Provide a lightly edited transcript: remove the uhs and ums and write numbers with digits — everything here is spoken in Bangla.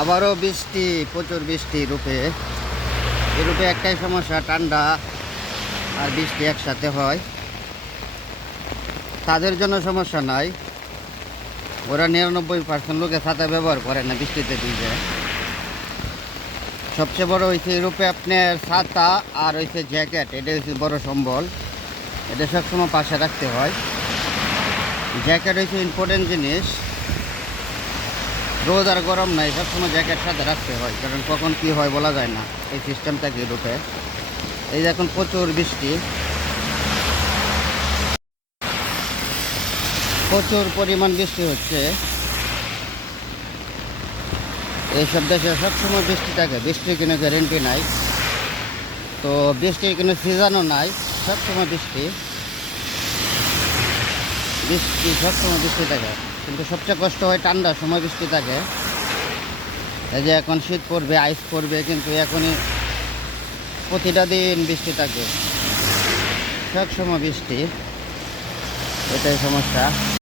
আবারও বৃষ্টি, প্রচুর বৃষ্টি রূপে। এরূপে একটাই সমস্যা, ঠান্ডা আর বৃষ্টি একসাথে হয়। তাদের জন্য সমস্যা নাই, ওরা 99% লোকে ছাতা ব্যবহার করে না বৃষ্টিতে ভিজে। সবচেয়ে বড় হয়েছে ইউরোপে আপনার ছাতা আর হয়েছে জ্যাকেট, এটা হচ্ছে বড় সম্বল। এটা সবসময় পাশে রাখতে হয়। জ্যাকেট হচ্ছে ইম্পর্টেন্ট জিনিস। রোদ আর গরম নাই, সবসময় জ্যাকেট সাথে রাখতে হয়, কারণ কখন কি হয় বলা যায় না। এই সিস্টেমটাকে ইউরোপে। এই যে এখন প্রচুর বৃষ্টি, প্রচুর পরিমাণ বৃষ্টি হচ্ছে। এইসব দেশে সবসময় বৃষ্টি থাকে, বৃষ্টির কোনো গ্যারেন্টি নাই। তো বৃষ্টির কোনো সিজনও নাই, সবসময় বৃষ্টি বৃষ্টি সবসময় বৃষ্টি থাকে। কিন্তু সবচেয়ে কষ্ট হয় ঠান্ডার সময় বৃষ্টি থাকে। এই যে এখন শীত পড়বে, আইস পড়বে, কিন্তু এখনই প্রতিটা দিন বৃষ্টি থাকে, সবসময় বৃষ্টি। এটাই সমস্যা।